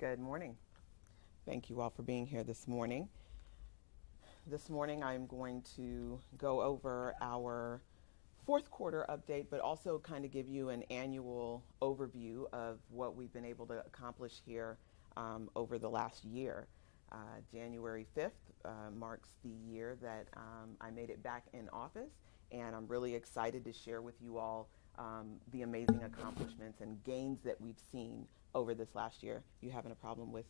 Good morning. Thank you all for being here this morning. This morning I'm going to go over our fourth quarter update, but also kind of give you an annual overview of what we've been able to accomplish here over the last year. January 5th marks the year that I made it back in office, and I'm really excited to share with you all the amazing accomplishments and gains that we've seen over this last year. You having a problem with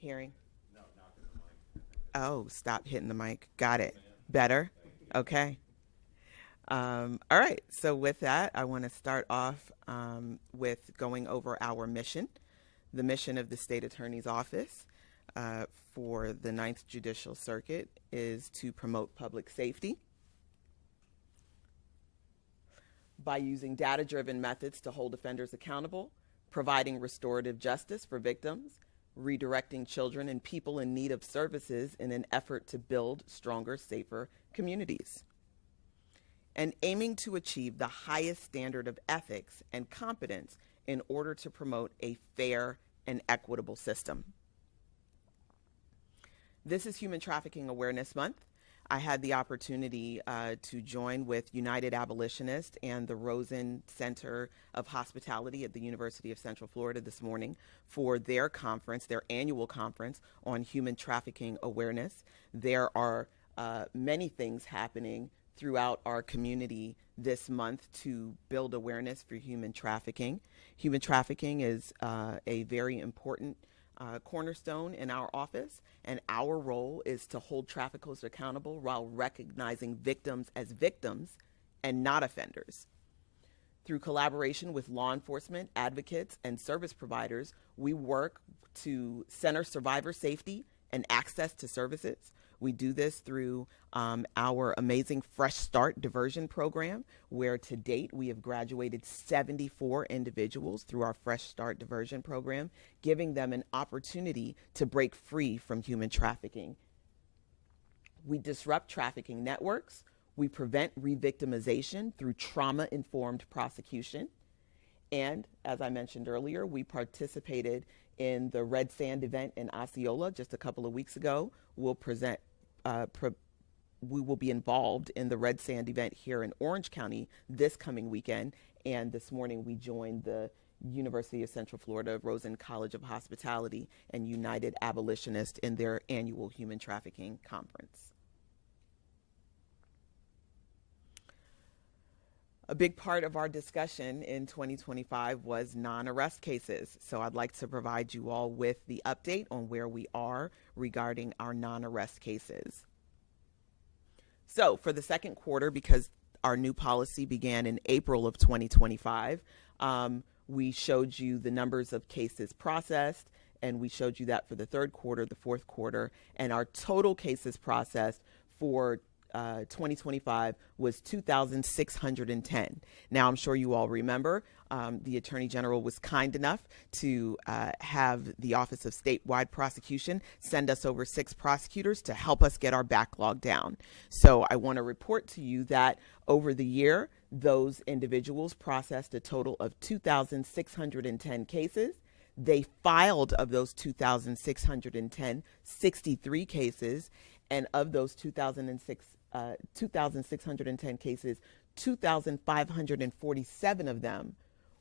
hearing? No, not the mic. Oh, stop hitting the mic. Got it. Better? Okay. All right. So with that, I want to start off with going over our mission. The mission of the State Attorney's Office for the Ninth Judicial Circuit is to promote public safety by using data-driven methods to hold offenders accountable, providing restorative justice for victims, redirecting children and people in need of services in an effort to build stronger, safer communities, and aiming to achieve the highest standard of ethics and competence in order to promote a fair and equitable system. This is Human Trafficking Awareness Month. I had the opportunity to join with United Abolitionists and the Rosen Center of Hospitality at the University of Central Florida this morning for their conference, their annual conference on human trafficking awareness. There are many things happening throughout our community this month to build awareness for human trafficking. Human trafficking is a very important cornerstone in our office, and our role is to hold traffickers accountable while recognizing victims as victims and not offenders. Through collaboration with law enforcement, advocates, and service providers, we work to center survivor safety and access to services. We do this through our amazing Fresh Start diversion program, where to date we have graduated 74 individuals through our Fresh Start diversion program, giving them an opportunity to break free from human trafficking. We disrupt trafficking networks. We prevent re-victimization through trauma-informed prosecution. And as I mentioned earlier, we participated in the Red Sand event in Osceola just a couple of weeks ago. We will be involved in the Red Sand event here in Orange County this coming weekend. And this morning we joined the University of Central Florida Rosen College of Hospitality and United Abolitionists in their annual human trafficking conference. A big part of our discussion in 2025 was non-arrest cases. So I'd like to provide you all with the update on where we are regarding our non-arrest cases. So for the second quarter, because our new policy began in April of 2025, we showed you the numbers of cases processed, and we showed you that for the third quarter, the fourth quarter, and our total cases processed for 2025 was 2,610. Now, I'm sure you all remember the Attorney General was kind enough to have the Office of Statewide Prosecution send us over 6 prosecutors to help us get our backlog down. So I want to report to you that over the year, those individuals processed a total of 2,610 cases. They filed, of those 2,610, 63 cases, and of those 2,610 cases, 2,547 of them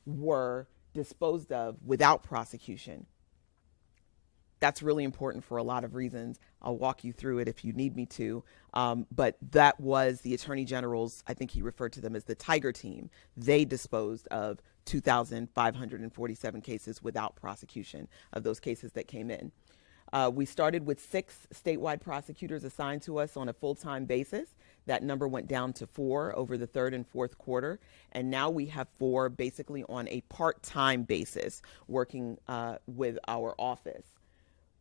were disposed of without prosecution. That's really important for a lot of reasons. I'll walk you through it if you need me to. But that was the Attorney General's, I think he referred to them as the Tiger Team. They disposed of 2,547 cases without prosecution of those cases that came in. We started with 6 statewide prosecutors assigned to us on a full-time basis. That number went down to 4 over the third and fourth quarter. And now we have 4 basically on a part-time basis working with our office.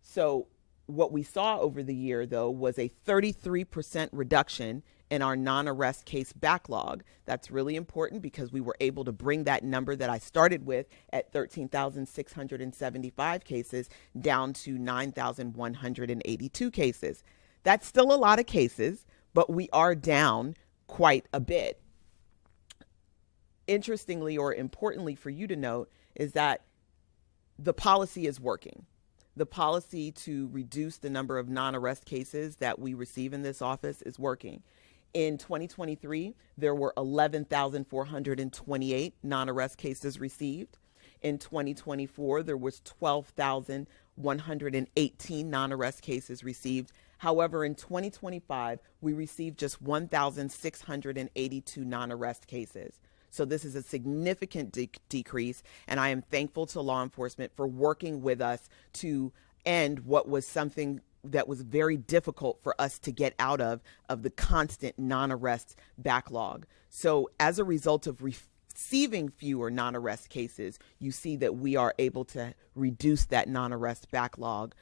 So what we saw over the year, though, was a 33% reduction in our non-arrest case backlog. That's really important because we were able to bring that number that I started with at 13,675 cases down to 9,182 cases. That's still a lot of cases, but we are down quite a bit. Interestingly, or importantly for you to note, is that the policy is working. The policy to reduce the number of non-arrest cases that we receive in this office is working. In 2023, there were 11,428 non-arrest cases received. In 2024, there was 12,118 non-arrest cases received. However, in 2025, we received just 1,682 non-arrest cases. So this is a significant decrease, and I am thankful to law enforcement for working with us to end what was something that was very difficult for us to get out of the constant non-arrest backlog. So as a result of receiving fewer non-arrest cases, you see that we are able to reduce that non-arrest backlog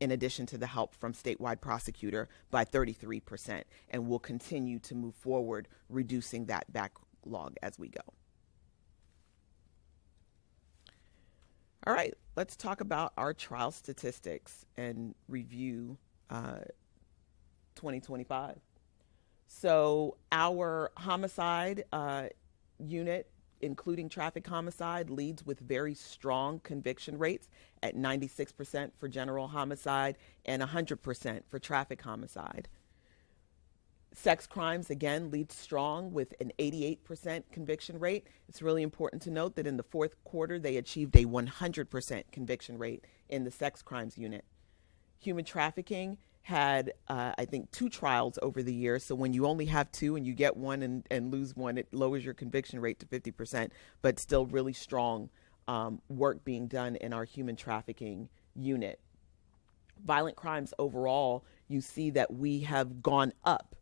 in addition to the help from statewide prosecutor by 33%. And we'll continue to move forward reducing that backlog as we go. All right, let's talk about our trial statistics and review 2025. So our homicide unit, including traffic homicide, leads with very strong conviction rates at 96% for general homicide and 100% for traffic homicide. Sex crimes, again, leads strong with an 88% conviction rate. It's really important to note that in the fourth quarter, they achieved a 100% conviction rate in the sex crimes unit. Human trafficking had, I think, 2 trials over the year. So when you only have 2 and you get one and lose one, it lowers your conviction rate to 50%, but still really strong work being done in our human trafficking unit. Violent crimes overall, you see that we have gone up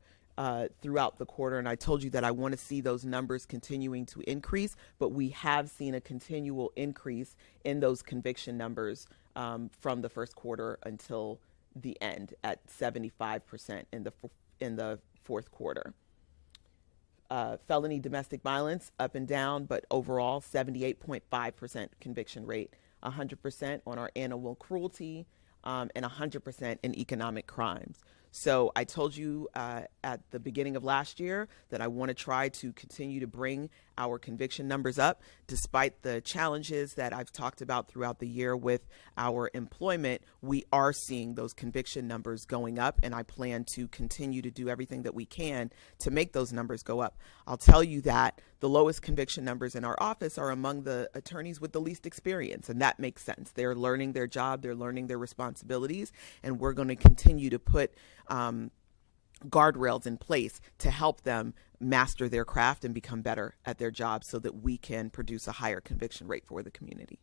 throughout the quarter, and I told you that I want to see those numbers continuing to increase, but we have seen a continual increase in those conviction numbers from the first quarter until the end at 75% in the fourth quarter. Felony domestic violence up and down, but overall 78.5% conviction rate, 100% on our animal cruelty, and 100% in economic crimes. So I told you at the beginning of last year that I want to try to continue to bring our conviction numbers up, despite the challenges that I've talked about throughout the year with our employment. We are seeing those conviction numbers going up, and I plan to continue to do everything that we can to make those numbers go up. I'll tell you that the lowest conviction numbers in our office are among the attorneys with the least experience, and that makes sense. They're learning their job, they're learning their responsibilities, and we're going to continue to put guardrails in place to help them master their craft and become better at their job so that we can produce a higher conviction rate for the community.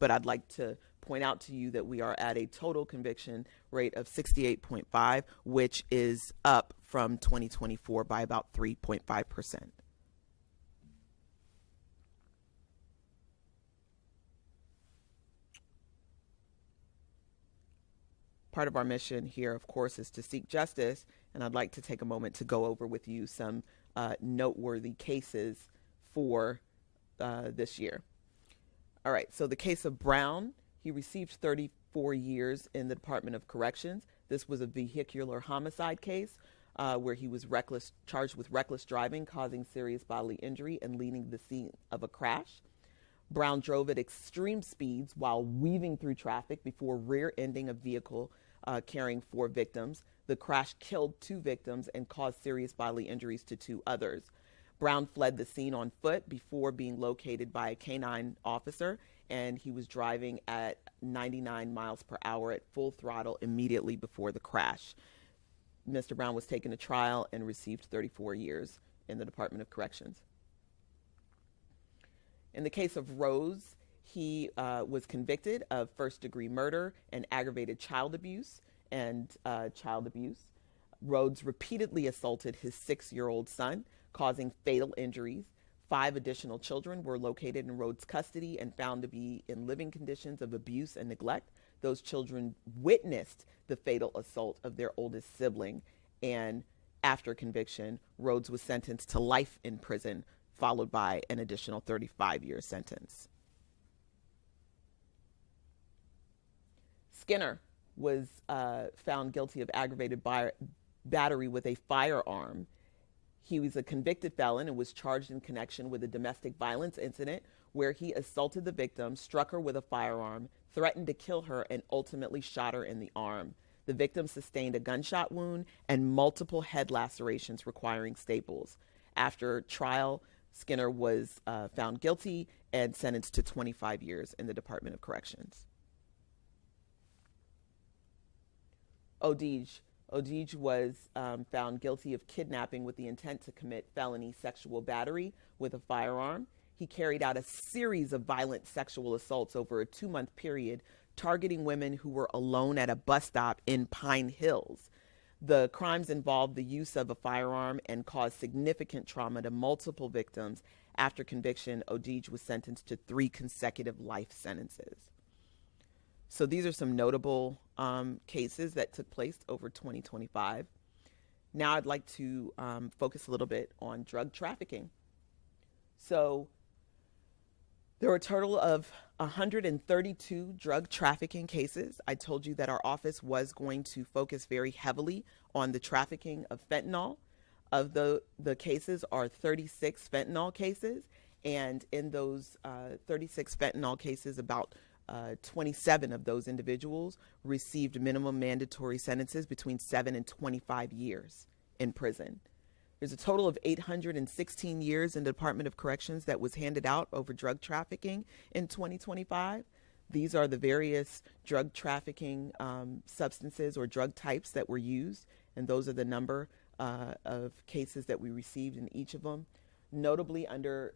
But I'd like to point out to you that we are at a total conviction rate of 68.5, which is up from 2024 by about 3.5%. Part of our mission here, of course, is to seek justice, and I'd like to take a moment to go over with you some noteworthy cases for this year. All right, so the case of Brown, he received 34 years in the Department of Corrections. This was a vehicular homicide case where he was charged with reckless driving, causing serious bodily injury, and leading the scene of a crash. Brown drove at extreme speeds while weaving through traffic before rear-ending a vehicle carrying 4 victims. The crash killed 2 victims and caused serious bodily injuries to 2 others. Brown fled the scene on foot before being located by a canine officer, and he was driving at 99 miles per hour at full throttle immediately before the crash. Mr. Brown was taken to trial and received 34 years in the Department of Corrections. In the case of Rose, he was convicted of first-degree murder and aggravated child abuse. Rhodes repeatedly assaulted his 6-year-old son, causing fatal injuries. 5 additional children were located in Rhodes' custody and found to be in living conditions of abuse and neglect. Those children witnessed the fatal assault of their oldest sibling, and after conviction, Rhodes was sentenced to life in prison, followed by an additional 35-year sentence. Skinner was found guilty of aggravated battery with a firearm. He was a convicted felon and was charged in connection with a domestic violence incident where he assaulted the victim, struck her with a firearm, threatened to kill her, and ultimately shot her in the arm. The victim sustained a gunshot wound and multiple head lacerations requiring staples. After trial, Skinner was found guilty and sentenced to 25 years in the Department of Corrections. Odij was found guilty of kidnapping with the intent to commit felony sexual battery with a firearm. He carried out a series of violent sexual assaults over a 2-month period, targeting women who were alone at a bus stop in Pine Hills. The crimes involved the use of a firearm and caused significant trauma to multiple victims. After conviction, Odij was sentenced to 3 consecutive life sentences. So these are some notable cases that took place over 2025. Now I'd like to focus a little bit on drug trafficking. So there were a total of 132 drug trafficking cases. I told you that our office was going to focus very heavily on the trafficking of fentanyl. Of the cases are 36 fentanyl cases, and in those 36 fentanyl cases, about 27 of those individuals received minimum mandatory sentences between 7 and 25 years in prison. There's a total of 816 years in the Department of Corrections that was handed out over drug trafficking in 2025. These are the various drug trafficking substances or drug types that were used, and those are the number of cases that we received in each of them. Notably, under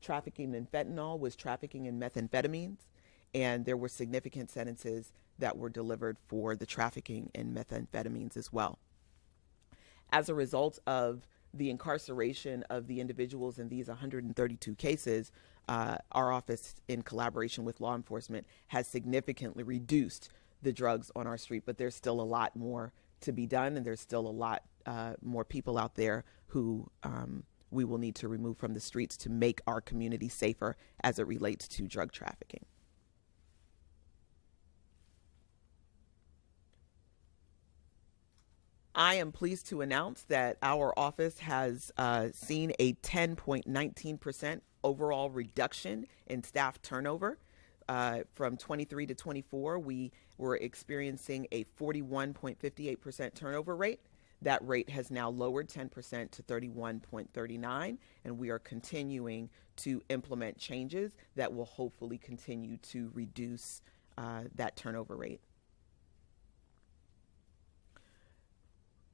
trafficking in fentanyl was trafficking in methamphetamines, and there were significant sentences that were delivered for the trafficking in methamphetamines as well. As a result of the incarceration of the individuals in these 132 cases, our office, in collaboration with law enforcement, has significantly reduced the drugs on our street, but there's still a lot more to be done, and there's still a lot more people out there who we will need to remove from the streets to make our community safer as it relates to drug trafficking. I am pleased to announce that our office has seen a 10.19% overall reduction in staff turnover. From 23 to 24, we were experiencing a 41.58% turnover rate. That rate has now lowered 10% to 31.39, and we are continuing to implement changes that will hopefully continue to reduce that turnover rate.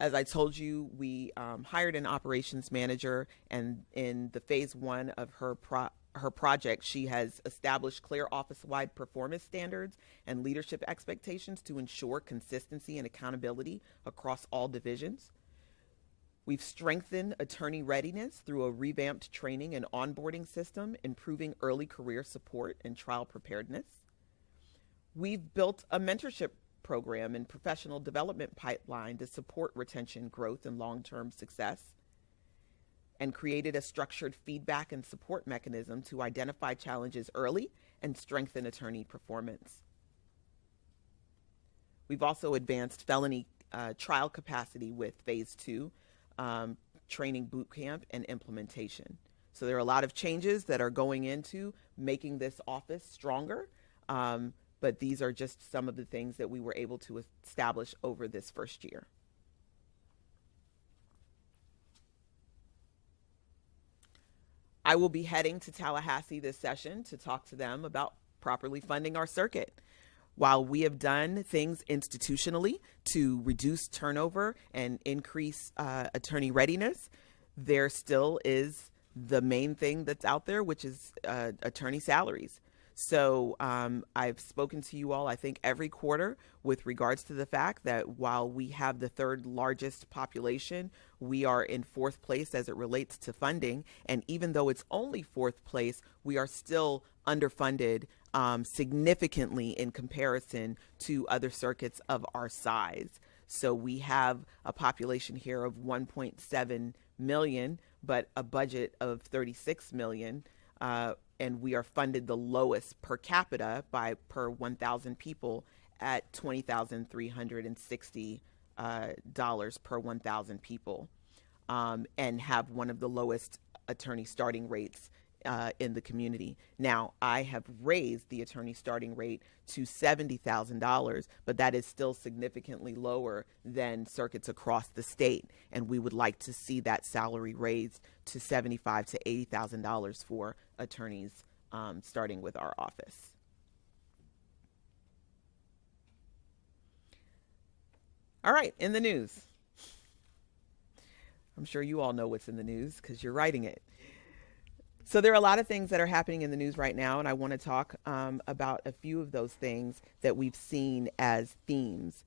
As I told you, we hired an operations manager, and in the phase 1 of her project, she has established clear office-wide performance standards and leadership expectations to ensure consistency and accountability across all divisions. We've strengthened attorney readiness through a revamped training and onboarding system, improving early career support and trial preparedness. We've built a mentorship program and professional development pipeline to support retention, growth, and long-term success, and created a structured feedback and support mechanism to identify challenges early and strengthen attorney performance. We've also advanced felony trial capacity with phase 2, training boot camp and implementation. So there are a lot of changes that are going into making this office stronger, but these are just some of the things that we were able to establish over this first year. I will be heading to Tallahassee this session to talk to them about properly funding our circuit. While we have done things institutionally to reduce turnover and increase attorney readiness, there still is the main thing that's out there, which is attorney salaries. So I've spoken to you all, I think, every quarter with regards to the fact that while we have the 3rd largest population, we are in 4th place as it relates to funding. And even though it's only 4th place, we are still underfunded significantly in comparison to other circuits of our size. So we have a population here of 1.7 million, but a budget of 36 million. And we are funded the lowest per capita per 1,000 people at $20,360 per 1,000 people, and have one of the lowest attorney starting rates in the community. Now, I have raised the attorney starting rate to $70,000, but that is still significantly lower than circuits across the state. And we would like to see that salary raised to $75,000 to $80,000 for attorneys starting with our office. All right, in the news. I'm sure you all know what's in the news because you're writing it. So there are a lot of things that are happening in the news right now, and I want to talk about a few of those things that we've seen as themes.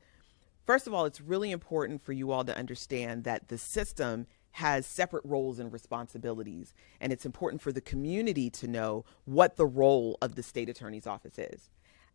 First of all, it's really important for you all to understand that the system has separate roles and responsibilities, and it's important for the community to know what the role of the state attorney's office is.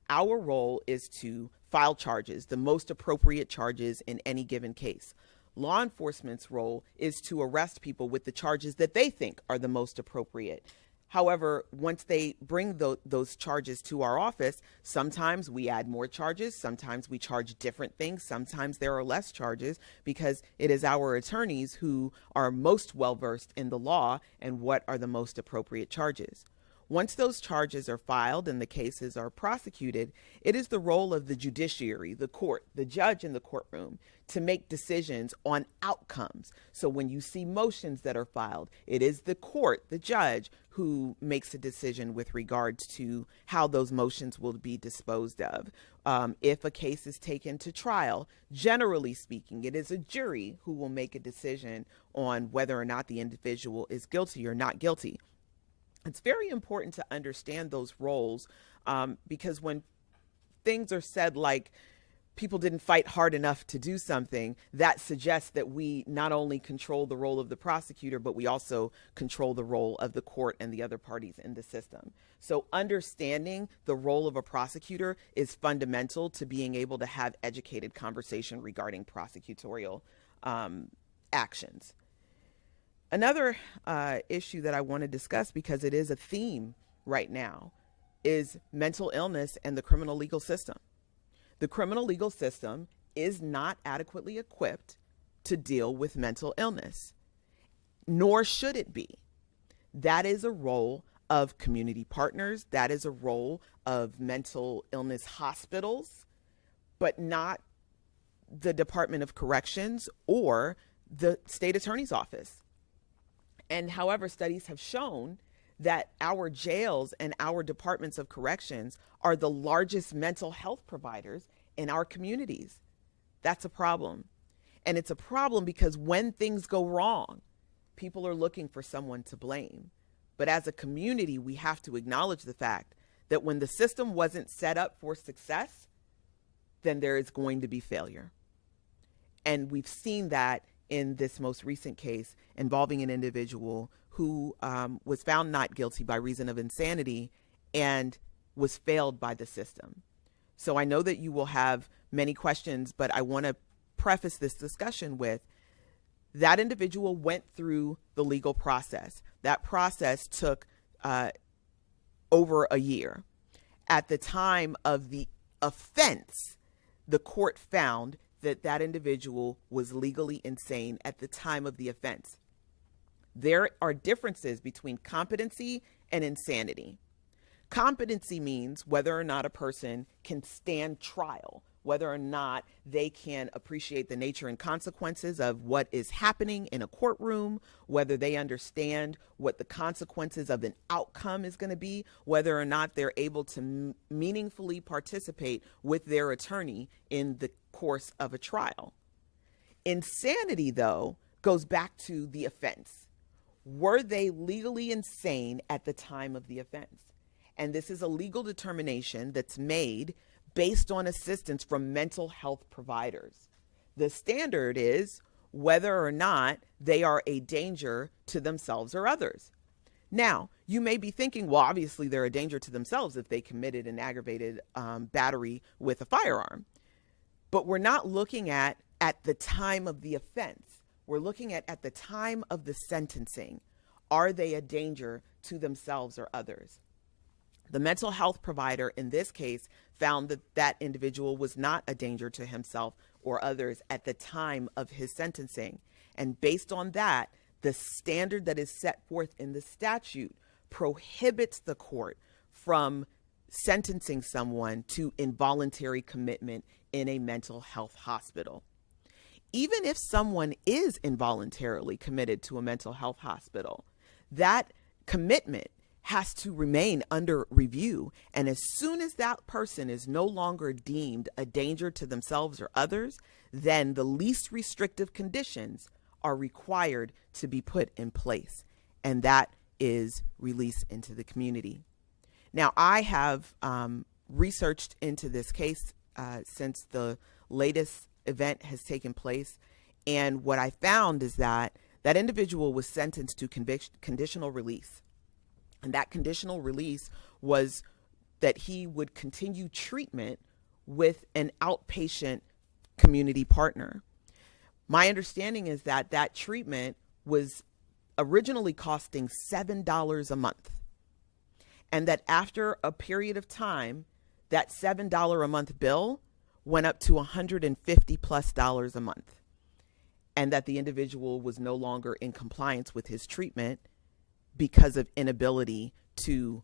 Our role is to file charges, the most appropriate charges in any given case. Law enforcement's role is to arrest people with the charges that they think are the most appropriate. However, once they bring those charges to our office, sometimes we add more charges, sometimes we charge different things, sometimes there are less charges, because it is our attorneys who are most well-versed in the law and what are the most appropriate charges. Once those charges are filed and the cases are prosecuted, it is the role of the judiciary, the court, the judge in the courtroom, to make decisions on outcomes. So when you see motions that are filed, it is the court, the judge, who makes a decision with regards to how those motions will be disposed of. If a case is taken to trial, generally speaking, it is a jury who will make a decision on whether or not the individual is guilty or not guilty. It's very important to understand those roles because when things are said like people didn't fight hard enough to do something, that suggests that we not only control the role of the prosecutor, but we also control the role of the court and the other parties in the system. So understanding the role of a prosecutor is fundamental to being able to have educated conversation regarding prosecutorial actions. Another issue that I want to discuss, because it is a theme right now, is mental illness and the criminal legal system. The criminal legal system is not adequately equipped to deal with mental illness, nor should it be. That is a role of community partners. That is a role of mental illness hospitals, but not the Department of Corrections or the state attorney's office. And however, studies have shown that our jails and our departments of corrections are the largest mental health providers in our communities. That's a problem. And it's a problem because when things go wrong, people are looking for someone to blame. But as a community, we have to acknowledge the fact that when the system wasn't set up for success, then there is going to be failure. And we've seen that in this most recent case involving an individual who was found not guilty by reason of insanity and was failed by the system. So I know that you will have many questions, but I want to preface this discussion with that individual went through the legal process. That process took over a year. At the time of the offense, the court found that that individual was legally insane at the time of the offense. There are differences between competency and insanity. Competency means whether or not a person can stand trial, whether or not they can appreciate the nature and consequences of what is happening in a courtroom, whether they understand what the consequences of an outcome is going to be, whether or not they're able to meaningfully participate with their attorney in the course of a trial. Insanity, though, goes back to the offense. Were they legally insane at the time of the offense? And this is a legal determination that's made based on assistance from mental health providers. The standard is whether or not they are a danger to themselves or others. Now, you may be thinking, well, obviously they're a danger to themselves if they committed an aggravated battery with a firearm. But we're not looking at the time of the offense. We're looking at the time of the sentencing. Are they a danger to themselves or others? The mental health provider in this case found that that individual was not a danger to himself or others at the time of his sentencing. And based on that, the standard that is set forth in the statute prohibits the court from sentencing someone to involuntary commitment in a mental health hospital. Even if someone is involuntarily committed to a mental health hospital, that commitment has to remain under review. And as soon as that person is no longer deemed a danger to themselves or others, then the least restrictive conditions are required to be put in place. And that is release into the community. Now, I have researched into this case since the latest event has taken place. And what I found is that that individual was sentenced to conditional release. And that conditional release was that he would continue treatment with an outpatient community partner. My understanding is that that treatment was originally costing $7 a month. And that after a period of time, that $7 a month bill went up to $150+ a month. And that the individual was no longer in compliance with his treatment because of inability to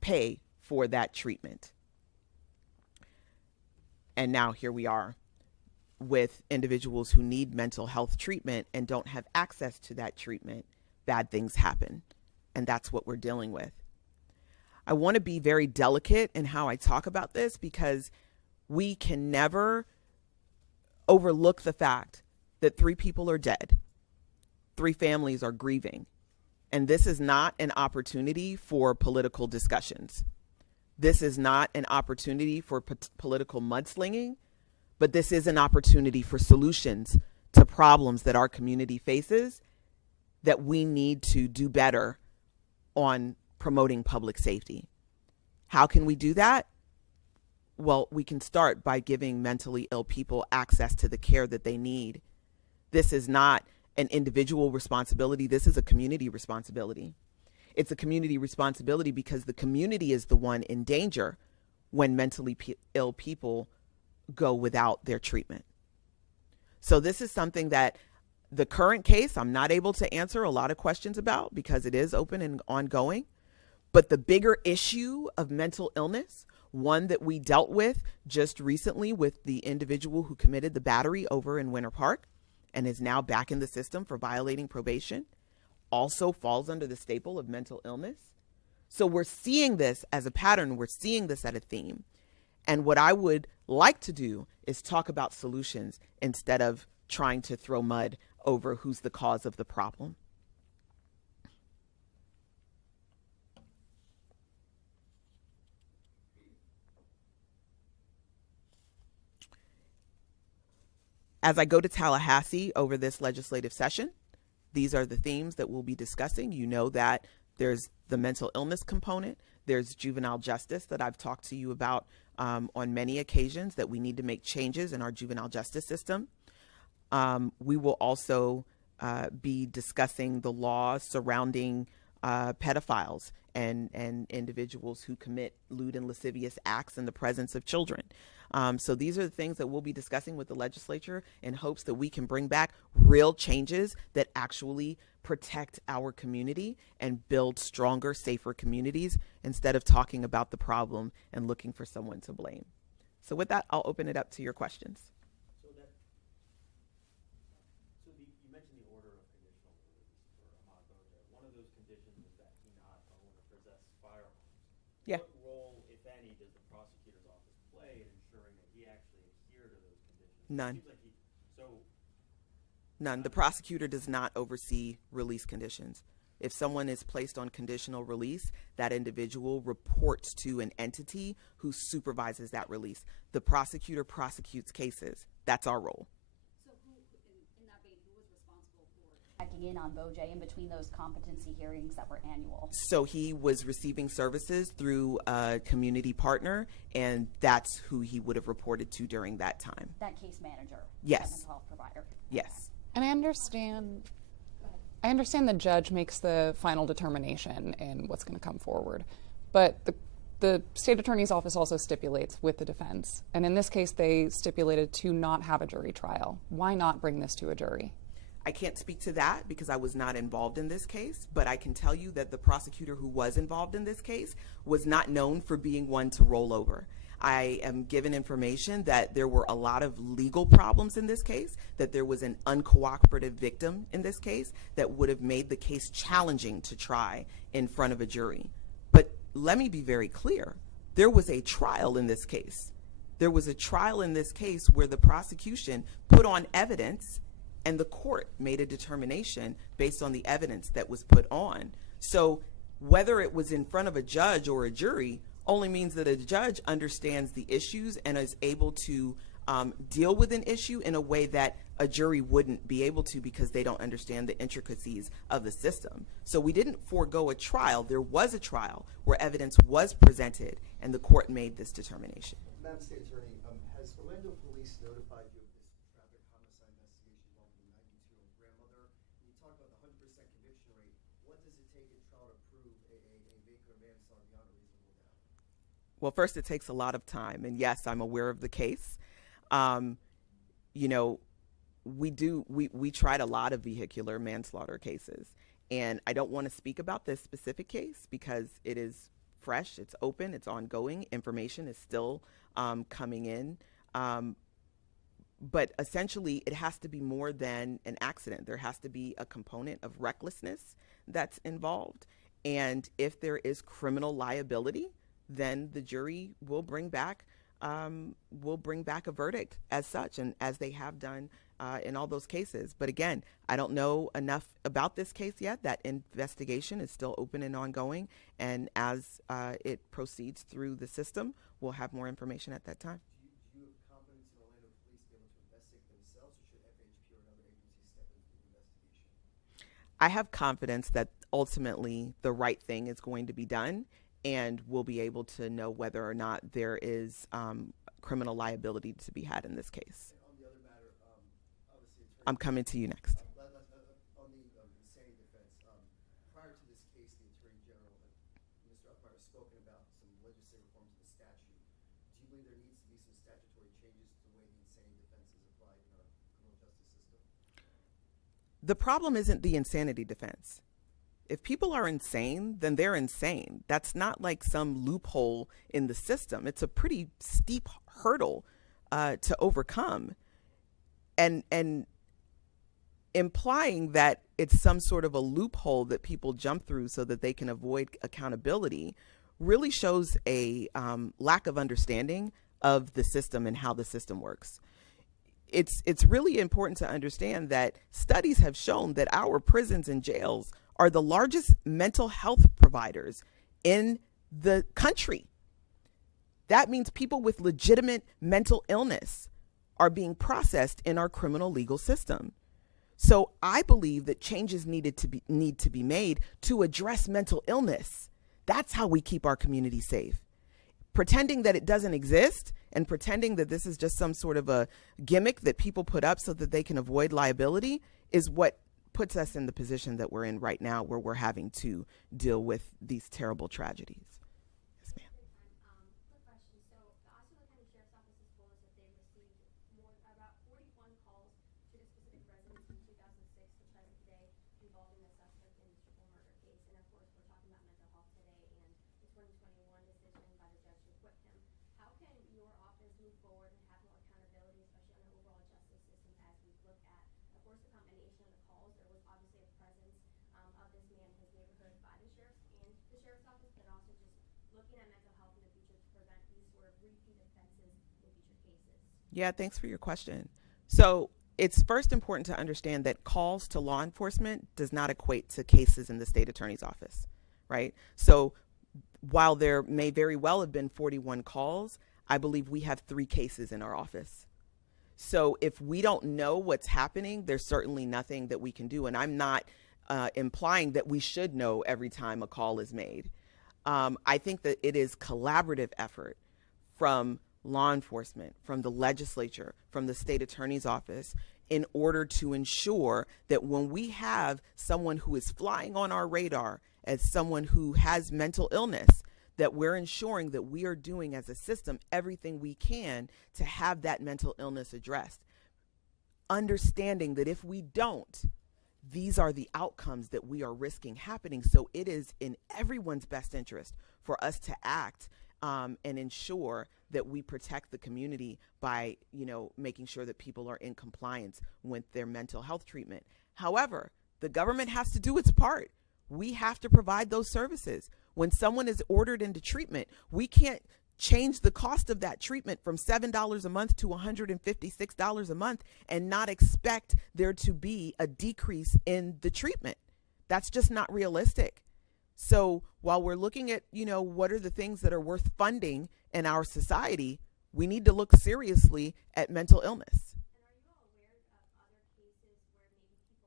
pay for that treatment. And now here we are with individuals who need mental health treatment and don't have access to that treatment. Bad things happen. And that's what we're dealing with. I want to be very delicate in how I talk about this because we can never overlook the fact that 3 people are dead. 3 families are grieving. And this is not an opportunity for political discussions. This is not an opportunity for political mudslinging, but this is an opportunity for solutions to problems that our community faces that we need to do better on promoting public safety. How can we do that? Well, we can start by giving mentally ill people access to the care that they need. This is not an individual responsibility. This is a community responsibility. It's a community responsibility because the community is the one in danger when mentally ill people go without their treatment. So this is something that the current case, I'm not able to answer a lot of questions about because it is open and ongoing. But the bigger issue of mental illness, one that we dealt with just recently with the individual who committed the battery over in Winter Park and is now back in the system for violating probation, also falls under the staple of mental illness. So we're seeing this as a pattern. We're seeing this as a theme. And what I would like to do is talk about solutions instead of trying to throw mud over who's the cause of the problem. As I go to Tallahassee over this legislative session, these are the themes that we'll be discussing. You know that there's the mental illness component. There's juvenile justice that I've talked to you about on many occasions, that we need to make changes in our juvenile justice system. We will also be discussing the laws surrounding pedophiles and individuals who commit lewd and lascivious acts in the presence of children. So these are the things that we'll be discussing with the legislature in hopes that we can bring back real changes that actually protect our community and build stronger, safer communities instead of talking about the problem and looking for someone to blame. So with that, I'll open it up to your questions. You mentioned the order of conditional release for Ahmad Boja. One of those conditions is that he not own or possess firearms. Yeah. What role, if any, does the prosecutor's office play in ensuring that he actually adhere to those conditions? None. It seems like None. The prosecutor does not oversee release conditions. If someone is placed on conditional release, that individual reports to an entity who supervises that release. The prosecutor prosecutes cases. That's our role. So in that vein, who was responsible for checking in on Boja in between those competency hearings that were annual? So he was receiving services through a community partner, and that's who he would have reported to during that time. That case manager? Yes. That mental health provider? Yes. And I understand the judge makes the final determination in what's going to come forward, but the state attorney's office also stipulates with the defense, and in this case they stipulated to not have a jury trial. Why not bring this to a jury? I can't speak to that because I was not involved in this case, but I can tell you that the prosecutor who was involved in this case was not known for being one to roll over. I am given information that there were a lot of legal problems in this case, that there was an uncooperative victim in this case that would have made the case challenging to try in front of a jury. But let me be very clear. There was a trial in this case. There was a trial in this case where the prosecution put on evidence and the court made a determination based on the evidence that was put on. So whether it was in front of a judge or a jury only means that a judge understands the issues and is able to deal with an issue in a way that a jury wouldn't be able to because they don't understand the intricacies of the system. So we didn't forego a trial. There was a trial where evidence was presented and the court made this determination. Madam State Attorney, has Orlando Police notified you of this traffic homicide investigation involving the 92-year-old grandmother? You talk about the 100% conviction rate. What does it take in trial to prove a vehicular manslaughter beyond a reasonable doubt? Well, first, it takes a lot of time. And yes, I'm aware of the case. You know, we tried a lot of vehicular manslaughter cases. And I don't want to speak about this specific case because it is fresh, it's open, it's ongoing. Information is still coming in. But essentially, it has to be more than an accident. There has to be a component of recklessness that's involved. And if there is criminal liability, then the jury will bring back a verdict as such, and as they have done in all those cases. But again, I don't know enough about this case yet. That investigation is still open and ongoing, and as it proceeds through the system, we'll have more information at that time. Do you have confidence in Orlando Police being able to investigate themselves, or should FHP or another agency step into the investigation? I have confidence that ultimately the right thing is going to be done, and we'll be able to know whether or not there is criminal liability to be had in this case. On the other matter, obviously, I'm coming to you next. on the insanity defense, prior to this case, the Attorney General, Mr. Upmeyer, has spoken about some legislative reforms of the statute. Do you believe there needs to be some statutory changes to the way the insanity defense is applied in our criminal justice system? The problem isn't the insanity defense. If people are insane, then they're insane. That's not like some loophole in the system. It's a pretty steep hurdle to overcome. And implying that it's some sort of a loophole that people jump through so that they can avoid accountability really shows a lack of understanding of the system and how the system works. It's really important to understand that studies have shown that our prisons and jails are the largest mental health providers in the country. That means people with legitimate mental illness are being processed in our criminal legal system. So I believe that changes need to be made to address mental illness. That's how we keep our community safe. Pretending that it doesn't exist and pretending that this is just some sort of a gimmick that people put up so that they can avoid liability is what puts us in the position that we're in right now, where we're having to deal with these terrible tragedies. Yes, ma'am. Quick question. So the Osceola County Sheriff's Office has told us that they received about 41 calls to the specific residence from 2006 to present today involving the suspect in the triple murder case. And of course, we're talking about mental health today and the 2021 decision by the judge to acquit him. How can your office move forward and have more accountability, especially on the overall justice system, as we look at, of course, the combination of the calls? There was obviously a presence of this man in his neighborhood by the sheriff and the sheriff's office, but also just looking at mental health in the future to prevent these sort of repeat offenses in future cases. Yeah, thanks for your question. So it's first important to understand that calls to law enforcement does not equate to cases in the state attorney's office, right? So while there may very well have been 41 calls, I believe we have 3 cases in our office. So if we don't know what's happening, there's certainly nothing that we can do. And I'm not implying that we should know every time a call is made. I think that it is collaborative effort from law enforcement, from the legislature, from the state attorney's office, in order to ensure that when we have someone who is flying on our radar as someone who has mental illness, that we're ensuring that we are doing as a system everything we can to have that mental illness addressed. Understanding that if we don't, these are the outcomes that we are risking happening. So it is in everyone's best interest for us to act and ensure that we protect the community by, making sure that people are in compliance with their mental health treatment. However, the government has to do its part. We have to provide those services. When someone is ordered into treatment, we can't change the cost of that treatment from $7 a month to $156 a month and not expect there to be a decrease in the treatment. That's just not realistic. So while we're looking at, what are the things that are worth funding in our society, we need to look seriously at mental illness. And are you all aware of other cases where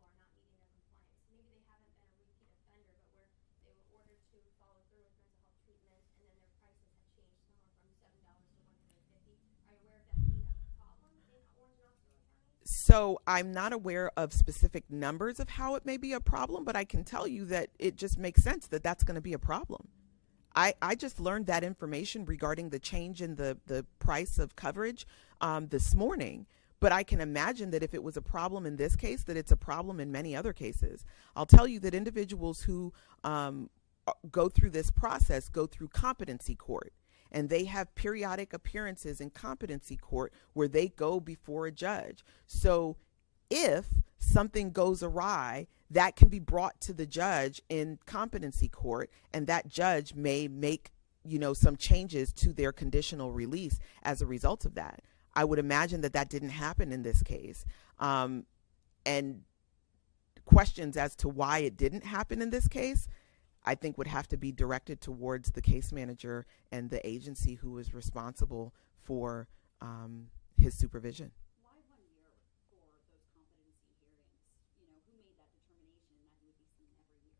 maybe people are not meeting their compliance? Maybe they haven't been a repeat offender, but where they were ordered to follow through with mental health treatment and then their prices had changed somewhere from $7 to $150. Are you aware of that being a problem in Orange and Osceola counties? So I'm not aware of specific numbers of how it may be a problem, but I can tell you that it just makes sense that that's going to be a problem. I just learned that information regarding the change in the price of coverage this morning. But I can imagine that if it was a problem in this case, that it's a problem in many other cases. I'll tell you that individuals who go through this process go through competency court. And they have periodic appearances in competency court where they go before a judge. So if something goes awry, that can be brought to the judge in competency court, and that judge may make, some changes to their conditional release as a result of that. I would imagine that that didn't happen in this case. And questions as to why it didn't happen in this case, I think would have to be directed towards the case manager and the agency who is responsible for his supervision. Why 1 year for those competency hearings? Who made that determination that he would be seen every year?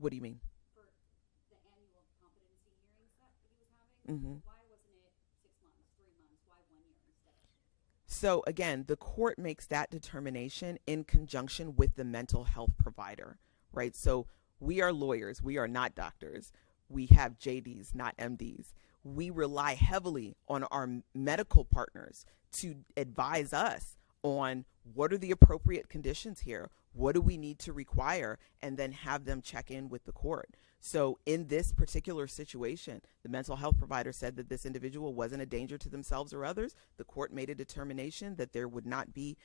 What do you mean? For the annual competency hearings that he was having, Mm-hmm. why wasn't it 6 months, 3 months? Why 1 year instead of? So again, the court makes that determination in conjunction with the mental health provider, right? So we are lawyers. We are not doctors. We have JDs, not MDs. We rely heavily on our medical partners to advise us on what are the appropriate conditions here, what do we need to require, and then have them check in with the court. So in this particular situation, the mental health provider said that this individual wasn't a danger to themselves or others. The court made a determination that there would not be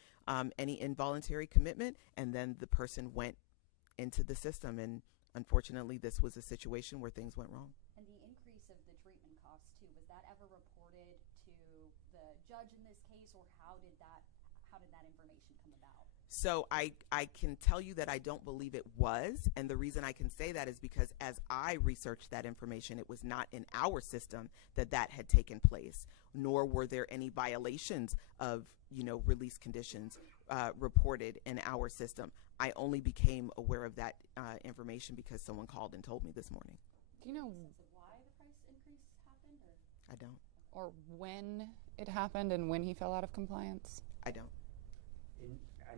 any involuntary commitment, and then the person went into the system, and unfortunately this was a situation where things went wrong. And the increase of the treatment costs too, was that ever reported to the judge in this case, or how did that information come about? So I can tell you that I don't believe it was, and the reason I can say that is because as I researched that information, it was not in our system that had taken place, nor were there any violations of release conditions reported in our system. I only became aware of that information because someone called and told me this morning. Do you know Why the price increase happened, or? I don't. or when it happened and when he fell out of compliance? I don't.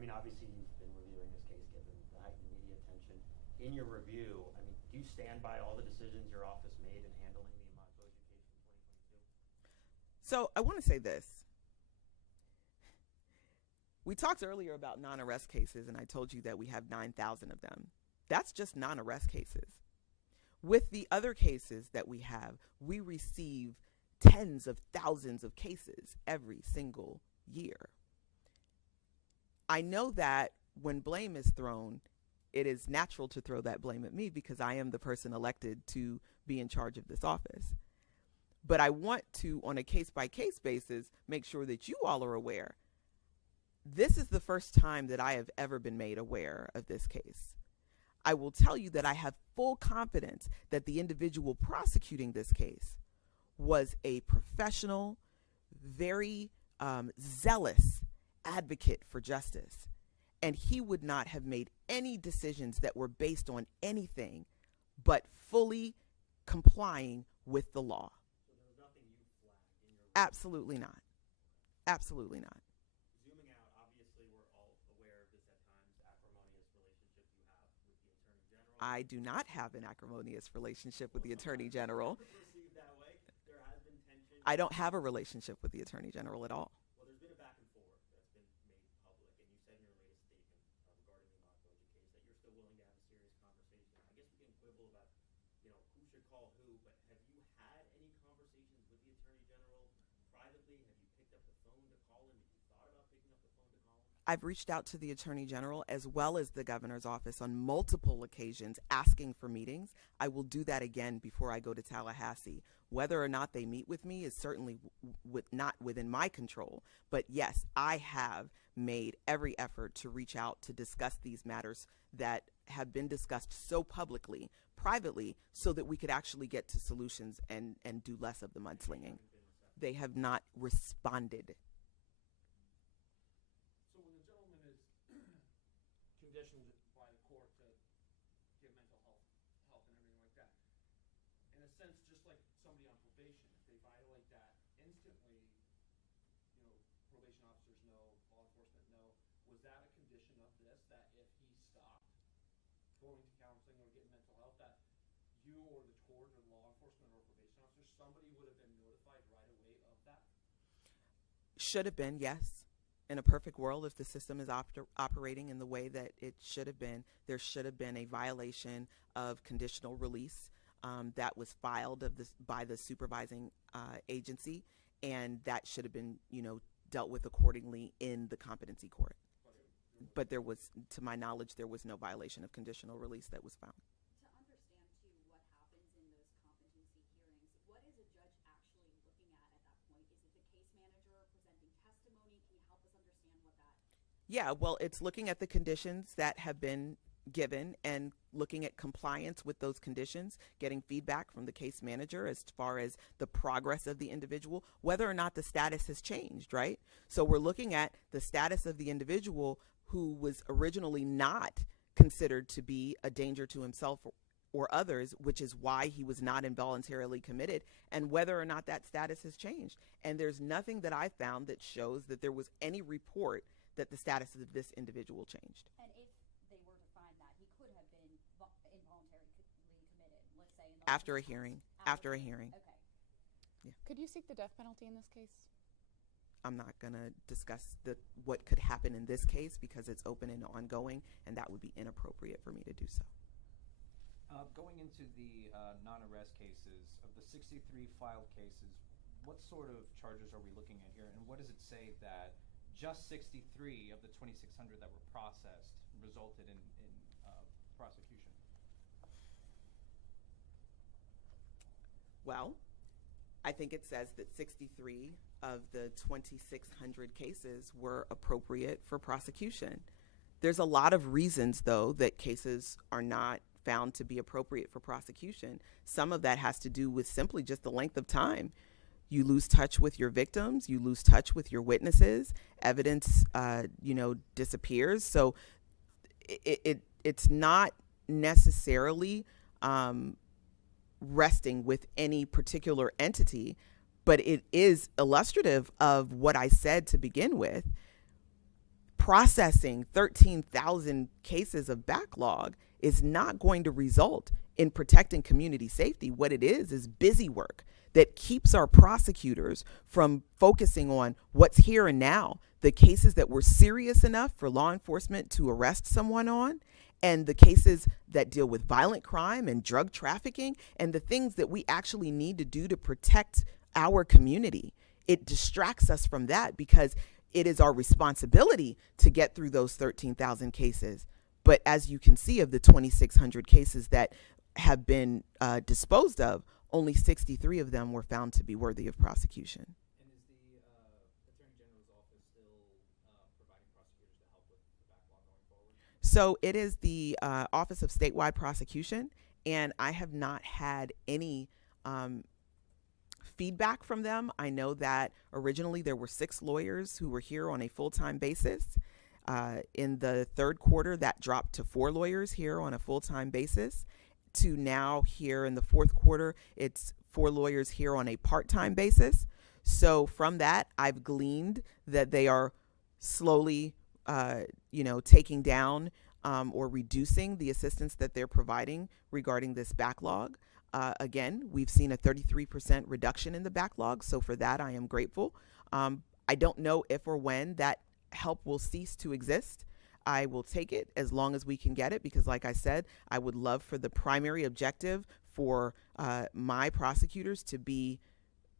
Obviously you've been reviewing this case, given the heightened media attention. In your review, do you stand by all the decisions your office made in handling the Amato case in 2022? So I want to say this. We talked earlier about non-arrest cases, and I told you that we have 9,000 of them. That's just non-arrest cases. With the other cases that we have, we receive tens of thousands of cases every single year. I know that when blame is thrown, it is natural to throw that blame at me because I am the person elected to be in charge of this office. But I want to, on a case-by-case basis, make sure that you all are aware. This is the first time that I have ever been made aware of this case. I will tell you that I have full confidence that the individual prosecuting this case was a professional, very zealous advocate for justice. And he would not have made any decisions that were based on anything but fully complying with the law. So there was nothing you flagged in your Absolutely not. Absolutely not. Zooming out, obviously we're all aware of this at times acrimonious relationship you have with the Attorney General. I do not have an acrimonious relationship with the Attorney General. Perceived that way. There has been tension. I don't have a relationship with the Attorney General at all. Well, there's been a back and forth that's been made public, and you said in your latest statement regarding the I've reached out to the Attorney General as well as the Governor's office on multiple occasions asking for meetings. I will do that again before I go to Tallahassee. Whether or not they meet with me is certainly not within my control. But yes, I have made every effort to reach out to discuss these matters that have been discussed so publicly, privately, so that we could actually get to solutions and do less of the mudslinging. They have not responded. So when the gentleman is conditioned by the court to give mental help and everything like that, in a sense, just like somebody on probation, if they violate that instantly, probation officers know, law enforcement know, was that a condition of this, that if he stopped going to counseling or getting mental health, that you or the court or law enforcement or probation officers, somebody would have been notified right away of that? Should have been, yes. In a perfect world, if the system is operating in the way that it should have been, there should have been a violation of conditional release that was filed by the supervising agency, and that should have been, dealt with accordingly in the competency court. But there was, to my knowledge, there was no violation of conditional release that was found. To understand, too, what happens in those competency hearings, what is a judge actually looking at that point? Is it the case manager presenting testimony? Can you help us understand what that? Yeah, well, it's looking at the conditions that have been given and looking at compliance with those conditions, getting feedback from the case manager as far as the progress of the individual, whether or not the status has changed, right? So we're looking at the status of the individual who was originally not considered to be a danger to himself or others, which is why he was not involuntarily committed, and whether or not that status has changed. And there's nothing that I found that shows that there was any report that the status of this individual changed. And if they were to find that he could have been involuntarily committed, let's say in the After a hearing. After a hearing. Okay. Could you seek the death penalty in this case? I'm not going to discuss what could happen in this case because it's open and ongoing, and that would be inappropriate for me to do so. Going into the non-arrest cases, of the 63 filed cases, what sort of charges are we looking at here, and what does it say that just 63 of the 2,600 that were processed resulted in prosecution? Well, I think it says that 63 of the 2,600 cases were appropriate for prosecution. There's a lot of reasons, though, that cases are not found to be appropriate for prosecution. Some of that has to do with simply just the length of time. You lose touch with your victims, you lose touch with your witnesses, evidence, disappears. So it's not necessarily resting with any particular entity, but it is illustrative of what I said to begin with. Processing 13,000 cases of backlog is not going to result in protecting community safety. What it is busy work that keeps our prosecutors from focusing on what's here and now, the cases that were serious enough for law enforcement to arrest someone on, and the cases that deal with violent crime and drug trafficking, and the things that we actually need to do to protect our community. It distracts us from that because it is our responsibility to get through those 13,000 cases. But as you can see, of the 2,600 cases that have been disposed of, only 63 of them were found to be worthy of prosecution. And is the Attorney General's office still providing prosecutors to help with the backlog going forward? So it is the Office of Statewide Prosecution, and I have not had any feedback from them. I know that originally there were 6 lawyers who were here on a full-time basis. In the third quarter, that dropped to 4 lawyers here on a full-time basis. To now here in the fourth quarter, it's 4 lawyers here on a part-time basis. So from that, I've gleaned that they are slowly, taking down or reducing the assistance that they're providing regarding this backlog. Again, we've seen a 33% reduction in the backlog. So for that, I am grateful. I don't know if or when that help will cease to exist. I will take it as long as we can get it because, like I said, I would love for the primary objective for my prosecutors to be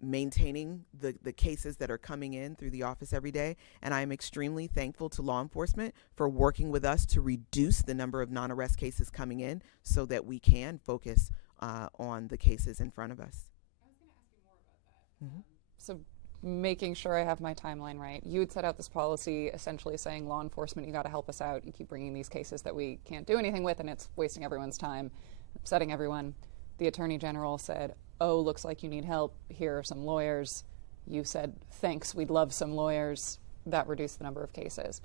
maintaining the cases that are coming in through the office every day. And I am extremely thankful to law enforcement for working with us to reduce the number of non-arrest cases coming in so that we can focus on the cases in front of us. I was going to ask you more about that. So making sure I have my timeline right. You had set out this policy essentially saying, law enforcement, you got to help us out. You keep bringing these cases that we can't do anything with, and it's wasting everyone's time, upsetting everyone. The Attorney General said, oh, looks like you need help. Here are some lawyers. You said, thanks, we'd love some lawyers. That reduced the number of cases.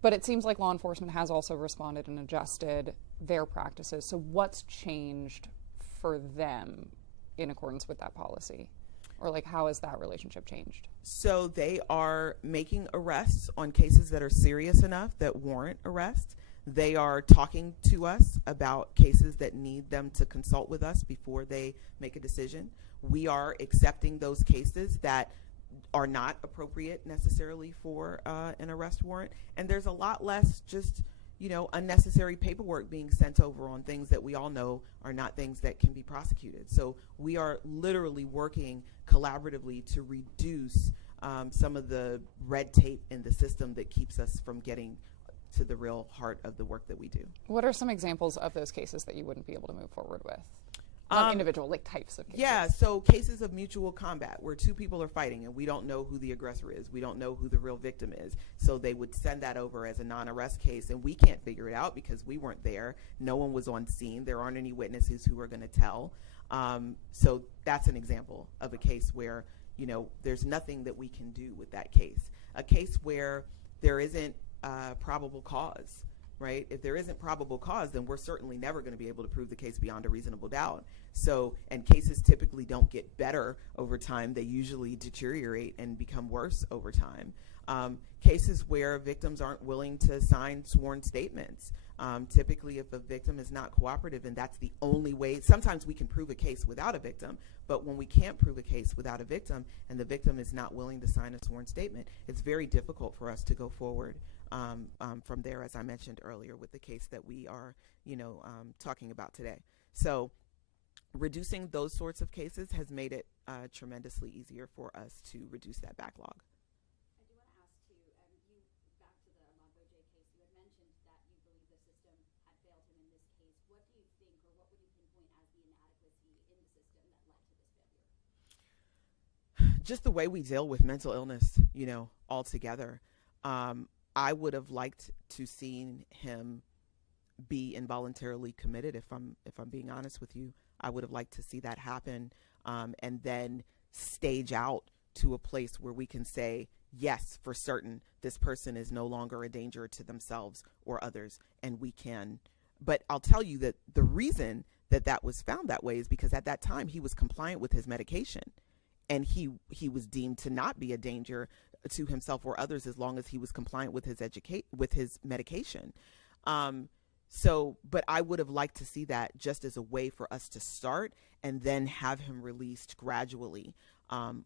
But it seems like law enforcement has also responded and adjusted their practices. So what's changed for them in accordance with that policy? Or like, how has that relationship changed? So they are making arrests on cases that are serious enough that warrant arrest. They are talking to us about cases that need them to consult with us before they make a decision. We are accepting those cases that are not appropriate necessarily for an arrest warrant. And there's a lot less just, unnecessary paperwork being sent over on things that we all know are not things that can be prosecuted. So we are literally working collaboratively to reduce some of the red tape in the system that keeps us from getting to the real heart of the work that we do. What are some examples of those cases that you wouldn't be able to move forward with? Not individual, like types of cases. Yeah, so cases of mutual combat where two people are fighting and we don't know who the aggressor is. We don't know who the real victim is. So they would send that over as a non-arrest case, and we can't figure it out because we weren't there. No one was on scene. There aren't any witnesses who are going to tell. So that's an example of a case where, there's nothing that we can do with that case. A case where there isn't probable cause, right? If there isn't probable cause, then we're certainly never going to be able to prove the case beyond a reasonable doubt. So, and cases typically don't get better over time. They usually deteriorate and become worse over time. Cases where victims aren't willing to sign sworn statements. Typically, if a victim is not cooperative and that's the only way, sometimes we can prove a case without a victim, but when we can't prove a case without a victim and the victim is not willing to sign a sworn statement, it's very difficult for us to go forward from there, as I mentioned earlier, with the case that we are, talking about today. So reducing those sorts of cases has made it tremendously easier for us to reduce that backlog. I do want to ask too, you back to the Ahmaud Bojay case, you had mentioned that you believe the system had failed him in this case. What do you think, or what would you pinpoint as the inadequacy in the system that led to this failure? Just the way we deal with mental illness, altogether. I would have liked to seen him be involuntarily committed. If I'm being honest with you, I would have liked to see that happen, and then stage out to a place where we can say, yes, for certain, this person is no longer a danger to themselves or others, and we can. But I'll tell you that the reason that was found that way is because at that time he was compliant with his medication, and he was deemed to not be a danger to himself or others as long as he was compliant with his medication. But I would have liked to see that just as a way for us to start and then have him released gradually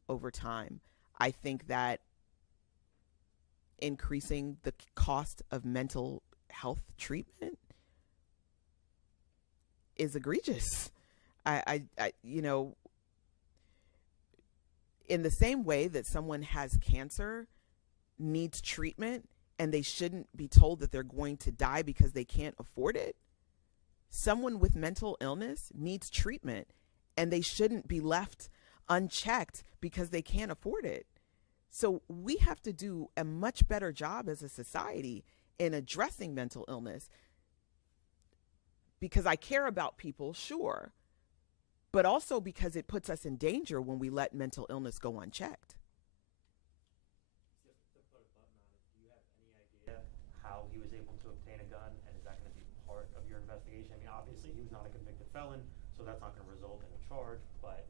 over time. I think that increasing the cost of mental health treatment is egregious. In the same way that someone has cancer, needs treatment, and they shouldn't be told that they're going to die because they can't afford it, someone with mental illness needs treatment, and they shouldn't be left unchecked because they can't afford it. So we have to do a much better job as a society in addressing mental illness, because I care about people, sure, but also because it puts us in danger when we let mental illness go unchecked. Just to put a button on it, do you have any idea how he was able to obtain a gun, and is that going to be part of your investigation? I mean, obviously he was not a convicted felon, so that's not going to result in a charge, but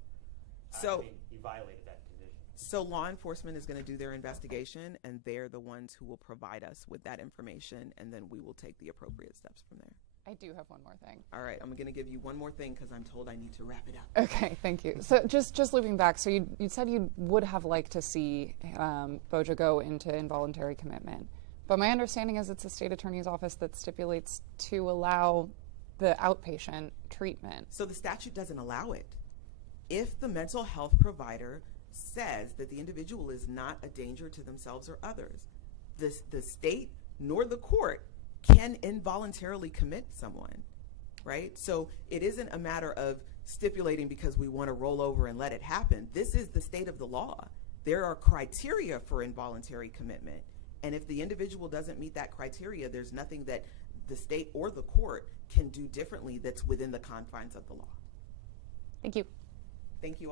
he violated that condition. So law enforcement is going to do their investigation, and they're the ones who will provide us with that information, and then we will take the appropriate steps from there. I do have one more thing. All right, I'm going to give you one more thing because I'm told I need to wrap it up. Okay, thank you. So just looping back, so you said you would have liked to see Boja go into involuntary commitment. But my understanding is it's the state attorney's office that stipulates to allow the outpatient treatment. So the statute doesn't allow it. if the mental health provider says that the individual is not a danger to themselves or others, the state nor the court can involuntarily commit someone, right? So it isn't a matter of stipulating because we want to roll over and let it happen. This is the state of the law. There are criteria for involuntary commitment. And if the individual doesn't meet that criteria, there's nothing that the state or the court can do differently that's within the confines of the law. Thank you. Thank you all.